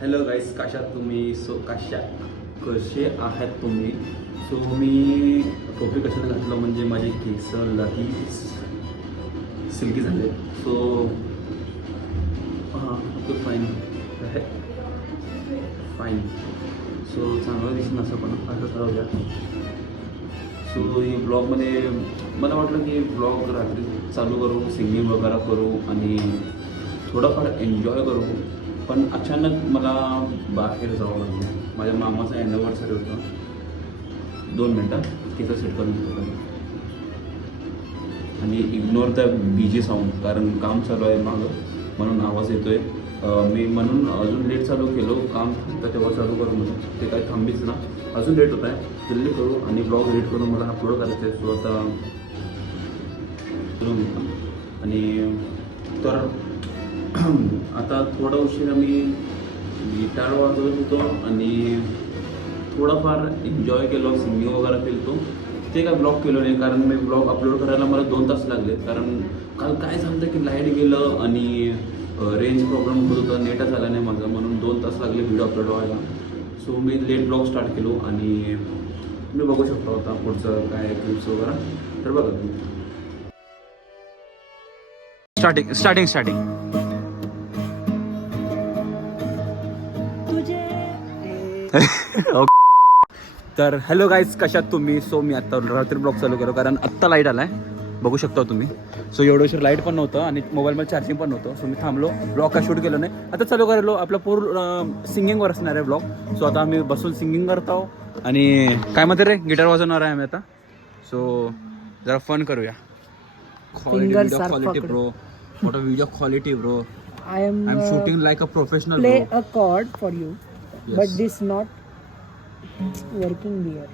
Hello गाईस, कशा तुम्ही? कसे आहात तुम्ही? सो मी टोपी कशाने घातलं म्हणजे माझे केस लई सिल्की झाले. सो हां, तो फाईन आहे, फाईन. सो चांगलं दिसणं असं पण असं ठरवूया. सो ही ब्लॉगमध्ये मला वाटलं की ब्लॉग रात्री चालू करू, सिंगिंग वगैरे करू आणि थोडंफार एन्जॉय करू. पण अचानक मला बाहेर जावं लागलं. माझ्या मामाचा ॲनिव्हर्सरी होता. 2 मिनटात केस सेट करून घेतो आणि इग्नोर द BG साऊंड, कारण काम चालू आहे मागं म्हणून आवाज येतो आहे. मी म्हणून अजून लेट चालू केलो. काम थांबतं तेव्हा चालू करू म्हणून, ते काही थांबीच ना. अजून लेट होत आहे, जल्दी करू आणि ब्लॉग एडिट करून मला अपलोड करायचं आहे. सो आता करून घेतो आणि तर आता थोडा उशीर मी गिटार वाजवत होतो आणि थोडाफार एन्जॉय केलो, सिंगिंग वगैरे केलो. ते काय ब्लॉग केलो नाही, कारण मी ब्लॉग अपलोड करायला मला 2 तास लागले. कारण काल काय झालं की लाईट गेलं आणि रेंज प्रॉब्लेम होत होता, नेटच आला नाही माझं, म्हणून 2 तास लागले व्हिडिओ अपलोड व्हायला. So me let blog start केलो आणि मी बघू शकतो आता पुढचं काय क्लिप्स वगैरे. तर बघा तुम्ही. स्टार्टिंग तर हॅलो गाईज, कशात तुम्ही? सो मी आत्ता रात्री ब्लॉग चालू केलो, कारण आत्ता लाईट आला आहे, बघू शकता तुम्ही. सो एवढं उशीर लाईट पण नव्हतं आणि मोबाईलमध्ये चार्जिंग पण नव्हतं. सो मी थांबलो, ब्लॉग का शूट केलं नाही. आता चालू करायलो आपलं पूर्ण सिंगिंगवर असणार आहे ब्लॉग. सो आता आम्ही बसून सिंगिंग करतो आणि काय म्हणते रे, गिटार वाजवणार आहे आम्ही आता. सो जरा फन करूया. Quality bro, photo video quality bro. I am shooting like a professional play bro. a chord for you, Yes. but this not working here.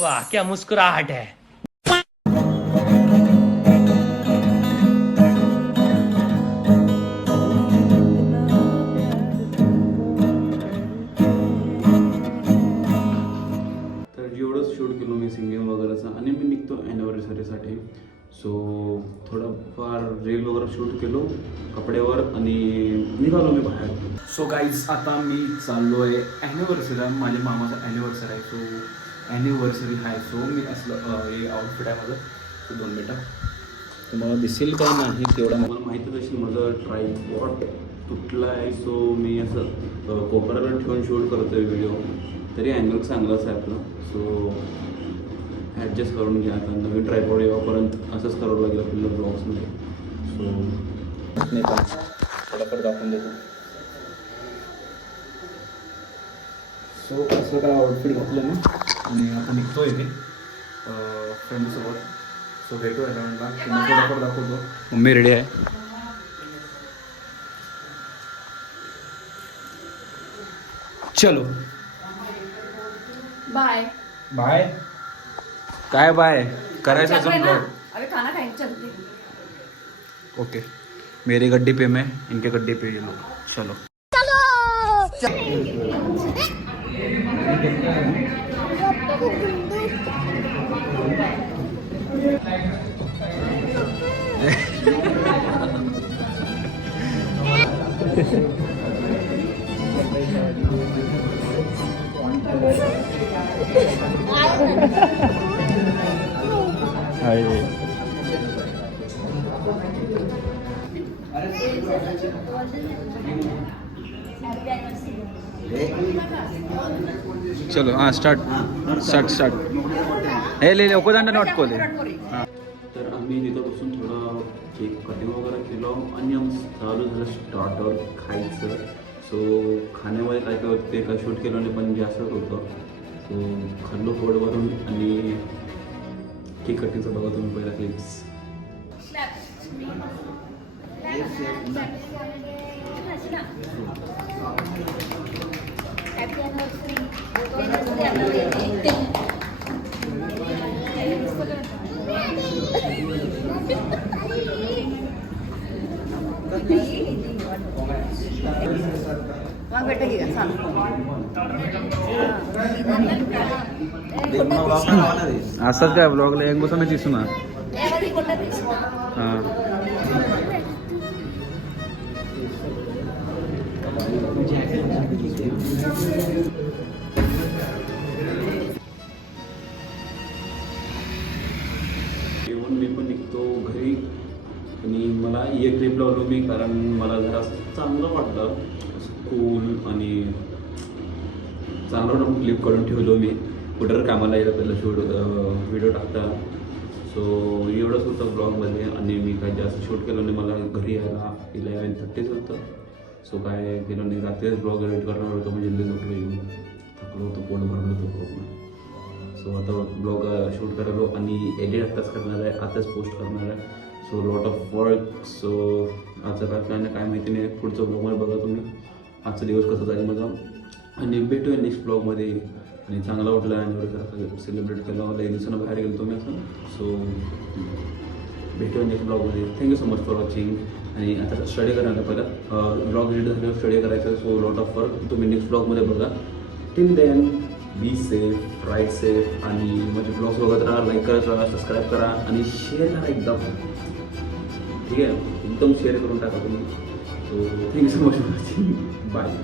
वाह क्या मुस्कुराहट है. तर एवढंच शूट केलो मी सिंगिंग वगैरेचं आणि मी निघतो ॲनिव्हर्सरीसाठी. सो थोडंफार रील वगैरे शूट केलो कपड्यावर आणि निघालो मी बाहेर. सो गाईज, आता मी चाललो आहे ॲनिव्हर्सरीला. माझ्या मामाचा ॲनिव्हर्सरी आहे. सो ॲनिव्हर्सरी आहे. सो मी असलं हे आउटफिट आहे माझं. सो 2 मिनटं तुम्हाला दिसेल काय नाही तेवढं. मला माहितीच असेल माझं ट्रायपॉड तुटला आहे. सो मी असं कोपऱ्याला ठेवून शूट करतो आहे व्हिडिओ. तरी अँगल चांगलाच आहे आपलं. सो ॲडजस्ट करून घ्या. आता नवीन ट्रायपॉड येईपर्यंत असंच करावं लागेल आपल्याला ब्लॉग्समध्ये. सो नाही का थोडंफार दाखवून देतो. सो असं काय आउटफिट घातलं मी आणि आता निघतो आहे ते फ्रेंडसोबत. सो भेटू ॲडव्हान्सला, तुम्हाला थोडंफार दाखवतो. मम्मी रेडी आहे. चलो बाय बाय. काय बाय करायचं अजून ब्लॉग? अबे खाना खाएंगे चलते. ओके, मेरी गड्डी पे मैं, इनके गड्डी पे ये लोग. चलो चलो हाँ स्टार्ट. हे ले ओकोदांडा नॉट कोले. हां, तर आम्ही तिथं बसून थोडा केक कटिंग वगैरे केलो आणि चालू झालं स्टार्टर खायचं. सो खाण्यामध्ये काय काय होतं ते काय शूट केलं नाही, पण जास्तच होतं. सो खाल्लो पोटभरून आणि केक कटिंगचं बघा तुम्ही पहिला क्लिप्स. मग भेटेल का सांग. असंच काय ब्लॉगला एक बसा नाही दिसू ना हां येऊन मी पण निघतो घरी आणि मला एक ट्रिप लावलो मी कारण मला जरा असं चांगलं वाटलं कूल आणि चांगलं क्लिप करून ठेवलो मी कुठं कामाला यायला पहिलं व्हिडिओ टाकता सो एवढंच होतं ब्लॉगमध्ये आणि मी काही जास्त शूट केलं नाही मला घरी यायला 11:30 होतं सो काय केलं नाही रात्रीच ब्लॉग एडिट करणार होतो म्हणजे जल्दी झोपलो येऊन थकलो होतो पोट भरलो होतो पूर्ण सो आता ब्लॉग शूट करायलो आणि एडिट आताच करणार आहे आताच पोस्ट करणार आहे so lot of work so आजचं काय प्लॅन आहे काय माहिती नाही पुढचं ब्लॉगमध्ये बघा तुम्ही आजचा दिवस कसा जाईल माझा आणि भेटूया नेक्स्ट ब्लॉगमध्ये आणि चांगला वाटला आणि सेलिब्रेट केला लई दिवसानं बाहेर गेलो तुम्ही असं सो भेटूया नेक्स्ट ब्लॉगमध्ये thank you so much for watching आणि आता स्टडी करायला पहिला ब्लॉग एडिट झाल्यावर स्टडी करायचं सो लॉट ऑफ वर्क तुम्ही नेक्स्ट ब्लॉगमध्ये बघा till then be safe right safe आणि माझे ब्लॉग्स बघत राहा लाईक करत राहा सबस्क्राईब करा आणि शेअर करा एकदम ठीक आहे एकदम शेअर करून टाका तुम्ही so thank you so much for watching bye